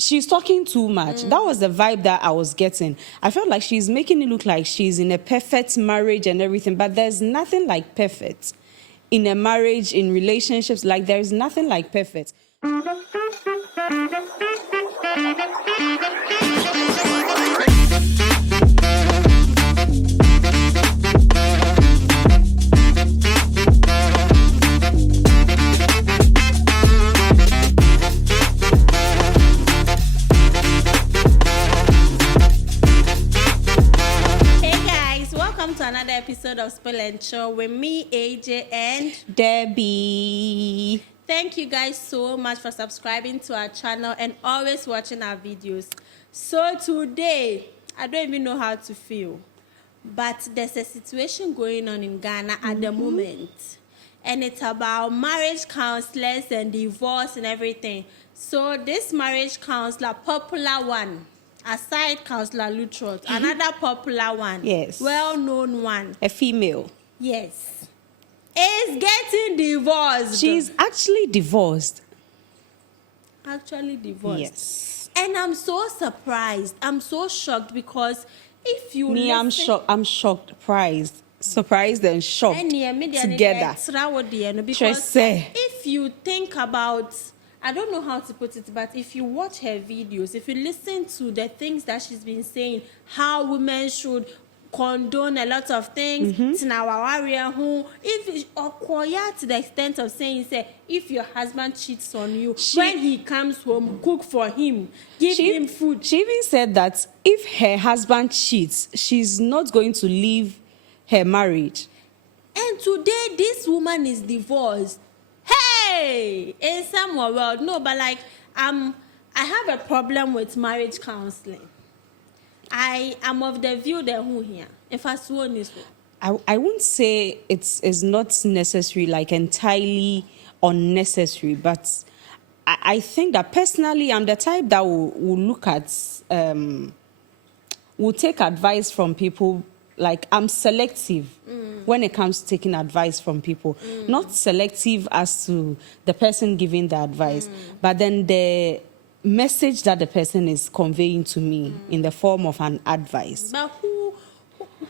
she's talking too much. That was the vibe that I was getting. I felt like she's making it look like she's in a perfect marriage and everything, but there's nothing like perfect in a marriage, in relationships. Like, there's nothing like perfect. Another episode of Spill and Show with me, AJ, and Debbie. Thank you guys so much for subscribing to our channel and always watching our videos. So today, I don't even know how to feel, but there's a situation going on in Ghana at the moment, and it's about marriage counselors and divorce and everything. So this marriage counselor, popular one, aside Counselor Lutrot, another popular one, yes, well-known one, a female, yes, is getting divorced. She's actually divorced. Yes. And I'm so surprised. I'm so shocked because if you I'm shocked, surprised and shocked together. Because if you think about, I don't know how to put it, but if you watch her videos, if you listen to the things that she's been saying, how women should condone a lot of things, if to the extent of saying, say, if your husband cheats on you, when he comes home, cook for him, give him food. She even said that if her husband cheats, she's not going to leave her marriage. And today, this woman is divorced. Hey, in some world, no, but like, I have a problem with marriage counseling. I am of the view that who here, if I sworn this, I wouldn't say it's not necessary, like entirely unnecessary, but I think that personally, I'm the type that will look at, will take advice from people. Like, I'm selective when it comes to taking advice from people. Not selective as to the person giving the advice, but then the message that the person is conveying to me in the form of an advice. But who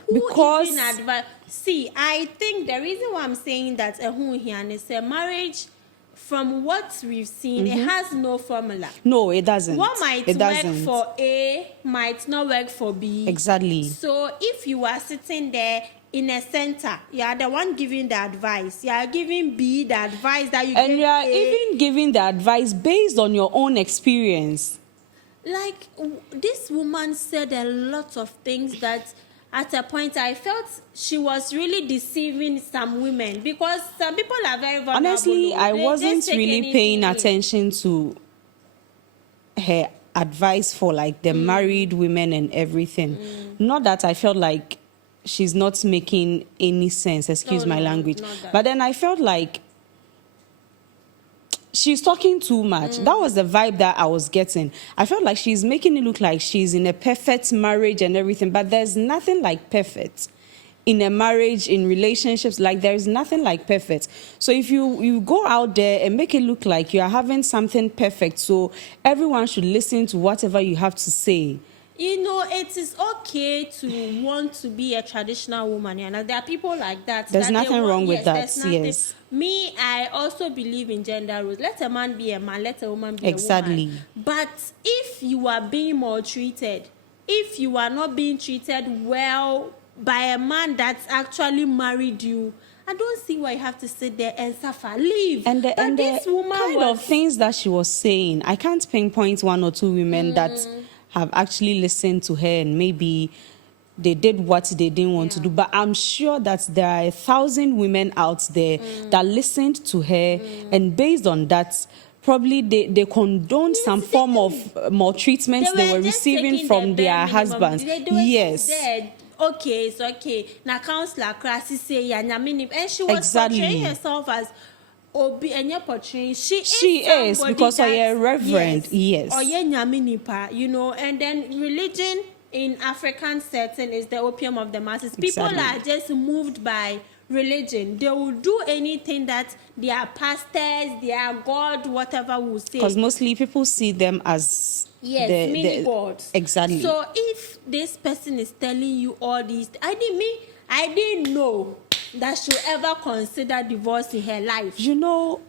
even advice? See, I think the reason why I'm saying that who here is a marriage. From what we've seen, it has no formula. No, it doesn't. What might work for A might not work for B. Exactly. So if you are sitting there in a center, you are the one giving the advice. You are giving B the advice that you give And you are A. even giving the advice based on your own experience. Like, this woman said a lot of things that at a point I felt she was really deceiving some women, because some people are very vulnerable. Honestly, I wasn't really paying attention to her advice for like the married women and everything. Not that I felt like she's not making any sense, excuse my language. But then I felt like she's talking too much. That was the vibe that I was getting. I felt like she's making it look like she's in a perfect marriage and everything, but there's nothing like perfect in a marriage, in relationships. Like, there's nothing like perfect. So if you go out there and make it look like you are having something perfect, so everyone should listen to whatever you have to say. You know, it is okay to want to be a traditional woman. And there are people like that. There's nothing wrong with that. Yes. Me, I also believe in gender roles. Let a man be a man, let a woman be a woman. But if you are being maltreated, if you are not being treated well by a man that's actually married you, I don't see why you have to sit there and suffer. Leave. And the kind of things that she was saying, I can't pinpoint one or two women that have actually listened to her and maybe they did what they didn't want to do. But I'm sure that there are 1,000 women out there that listened to her, and based on that, probably they condoned some form of maltreatment they were receiving from their husbands. Yes. Okay, it's okay. Now, Counselor Krasi say, and she was portraying herself as Obi, and you're portraying she is because of your reverend, yes. Or you know, and then religion in African setting is the opium of the masses. People are just moved by religion. They will do anything that their pastors, their God, whatever will say. Because mostly people see them as mini gods. Exactly. So if this person is telling you all these, I didn't know that she'll ever consider divorce in her life. You know,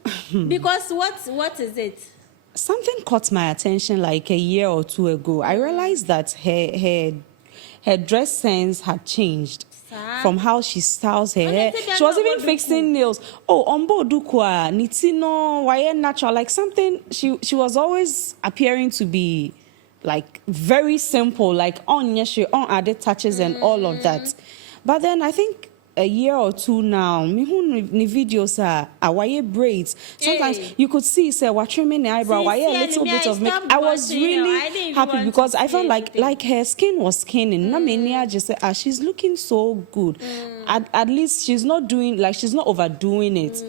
because what is it? Something caught my attention like a year or two ago. I realized that her dress sense had changed from how she styles her hair. She was even fixing nails. Oh, ombo dukwa, nitino, why natural, like something. She was always appearing to be like very simple, like on added touches and all of that. But then I think a year or two now, me ni videos are braids. Sometimes you could see say what trimming the eyebrow, why a little bit of makeup. I was really happy because I felt like her skin was skinning. Namenia just said, she's looking so good. At least she's not overdoing it.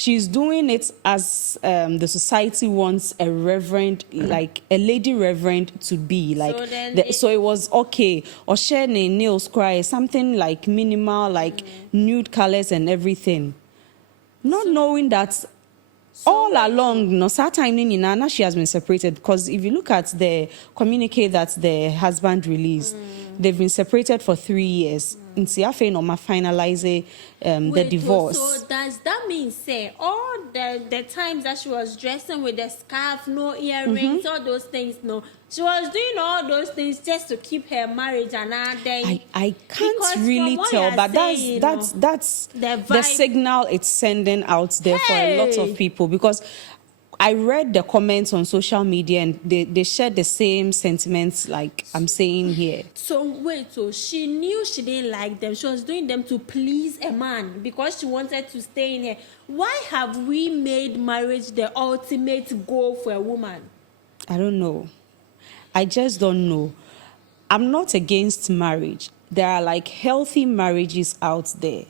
She's doing it as the society wants a reverend, like a lady reverend to be. Like so it was okay. Or share nails cry, something like minimal, like nude colors and everything. Not knowing that all along, no certain she has been separated. Because if you look at the communique that the husband released, they've been separated for 3 years. In Siafe no finalize the divorce. So does that mean say all the times that she was dressing with the scarf, no earrings, all those things, no, she was doing all those things just to keep her marriage another day? I can't really tell, but that's the signal it's sending out there for a lot of people, because I read the comments on social media and they shared the same sentiments like I'm saying here. So wait, so she knew she didn't like them. She was doing them to please a man because she wanted to stay in here. Why have we made marriage the ultimate goal for a woman? I don't know. I just don't know. I'm not against marriage. There are like healthy marriages out there.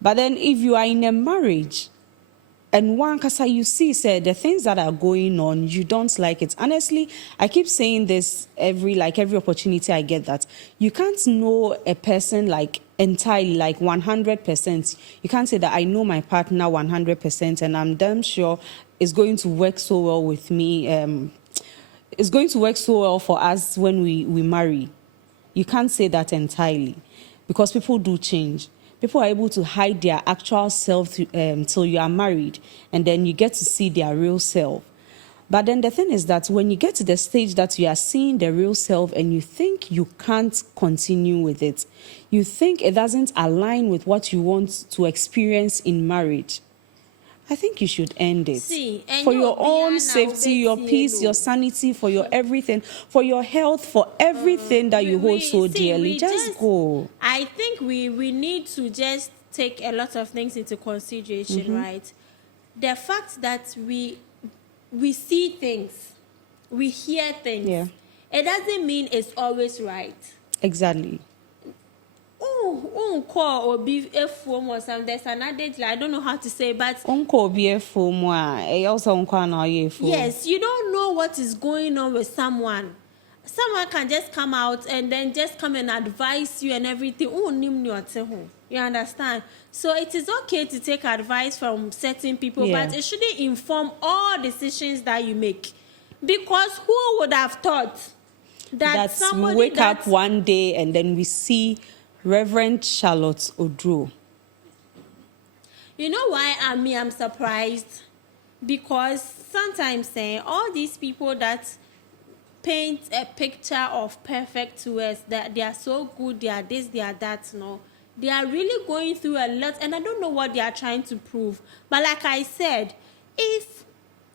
But then if you are in a marriage, and one kasa you see, said the things that are going on, you don't like it. Honestly, I keep saying this every opportunity I get, that you can't know a person like entirely, like 100%. You can't say that I know my partner 100% and I'm damn sure it's going to work so well with me. It's going to work so well for us when we marry. You can't say that entirely, because people do change. People are able to hide their actual self till you are married, and then you get to see their real self. But then the thing is that when you get to the stage that you are seeing the real self and you think you can't continue with it, you think it doesn't align with what you want to experience in marriage, I think you should end it. For your own safety, your peace, your sanity, for your everything, for your health, for everything that you hold so dearly. Just go. I think we need to just take a lot of things into consideration, right? The fact that we see things, we hear things, it doesn't mean it's always right. Exactly. There's an adage, I don't know how to say, but yes, you don't know what is going on with someone. Someone can just come out and then just come and advise you and everything. You understand? So it is okay to take advice from certain people, but it shouldn't inform all decisions that you make. Because who would have thought that somebody we wake up one day and then we see Reverend Charlotte Odro? You know why I'm surprised? Because sometimes all these people that paint a picture of perfect to us, that they are so good, they are this, they are that, no. They are really going through a lot, and I don't know what they are trying to prove. But like I said, if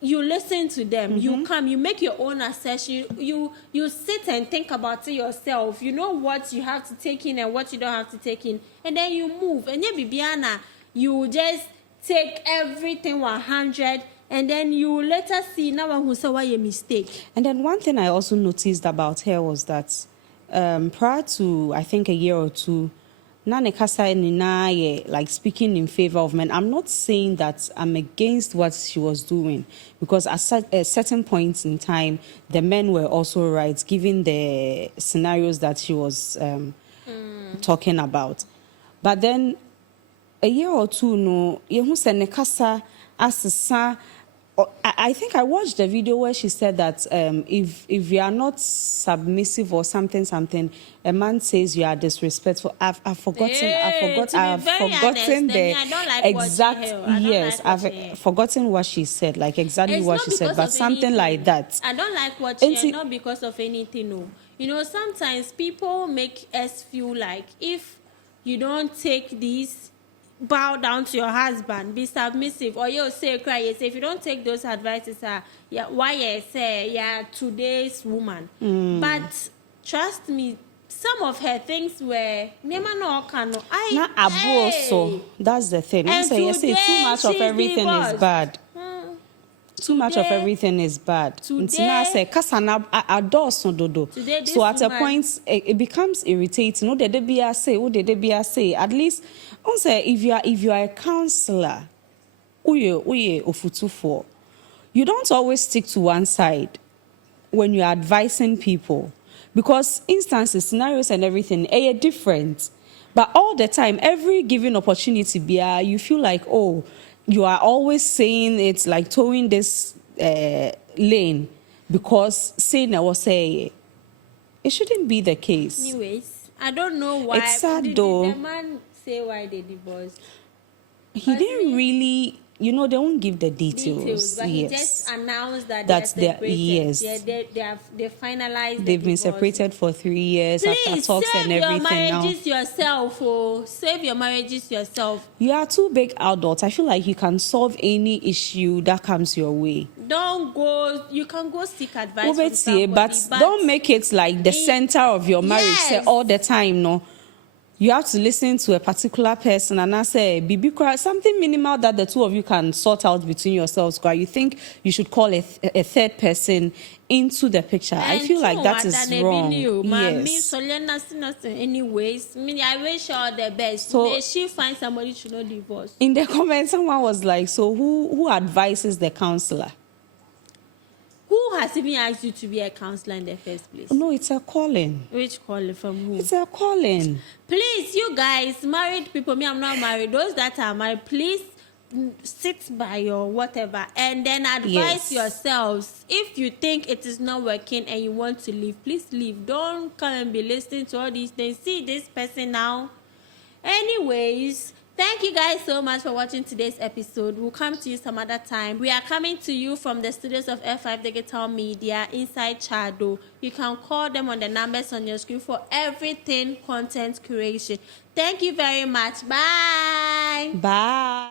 you listen to them, you come, you make your own assessment, you sit and think about it yourself. You know what you have to take in and what you don't have to take in, and then you move. And then Bibiana, you just take everything 100, and then you later see now who saw why a mistake. And then one thing I also noticed about her was that prior to, I think, a year or two, like speaking in favor of men. I'm not saying that I'm against what she was doing, because at certain points in time, the men were also right, given the scenarios that she was talking about. But then a year or two, no, you send a casa as I think I watched the video where she said that if you are not submissive or something, a man says you are disrespectful. I've forgotten. I've forgotten the I don't like exact. watching her. I don't Yes, like I've watching her. forgotten what she said. Like exactly It's what not she said, because but of something like anything. that. I don't like watching Ain't her, it- not because of anything, no. You know, sometimes people make us feel like if you don't take this, bow down to your husband, be submissive, or you'll say, cry, you say, if you don't take those advices, yeah, why you say, yeah, today's woman. But trust me, some of her things were, Nema no okano. Na abu also. That's the thing. And You say too much of she's everything divorced. is bad. Too much of Today- everything is bad. today- Now say kasana adoso dodo. Today, this So at a woman- point it becomes irritating. What did they be say? What did they be say? At least, on say if you are a counselor, uye ofutu for, you don't always stick to one side when you're advising people, because instances, scenarios, and everything are different. But all the time, every given opportunity, you feel like, oh, you are always saying it's like towing this lane because saying I was saying it shouldn't be the case. Anyways, I don't know why. It's sad did though. the man say why they divorced? He didn't really, they won't give the Details, but he yes. just announced that That's they're their- separated. yes. Yeah, they finalized. They've been divorce. separated for 3 years after Please talks save and your everything now. marriages yourself. Oh, save your marriages yourself. You are two big adults. I feel like you can solve any issue that comes your way. Don't go. You can go seek advice from But somebody, don't make it like the center of your marriage Yes. all the time. No, you have to listen to a particular person and I say, "Bibi, something minimal that the two of you can sort out between yourselves." You think you should call a third person into the picture? I feel like that is wrong. Yes. Anyways, I wish her all the best. So- May she find somebody to not divorce. In the comments, someone was like, "So who advises the counselor?" Who has even asked you to be a counselor in the first place? No, it's a calling. Which call from who? It's a calling. Please, you guys, married people, me, I'm not married. Those that are married, please sit by your whatever and then advise Yes. yourselves. If you think it is not working and you want to leave, please leave. Don't come and be listening to all these things. See this person now. Anyways, thank you guys so much for watching today's episode. We'll come to you some other time. We are coming to you from the studios of F5 Digital Media inside Chado. You can call them on the numbers on your screen for everything content creation. Thank you very much. Bye. Bye.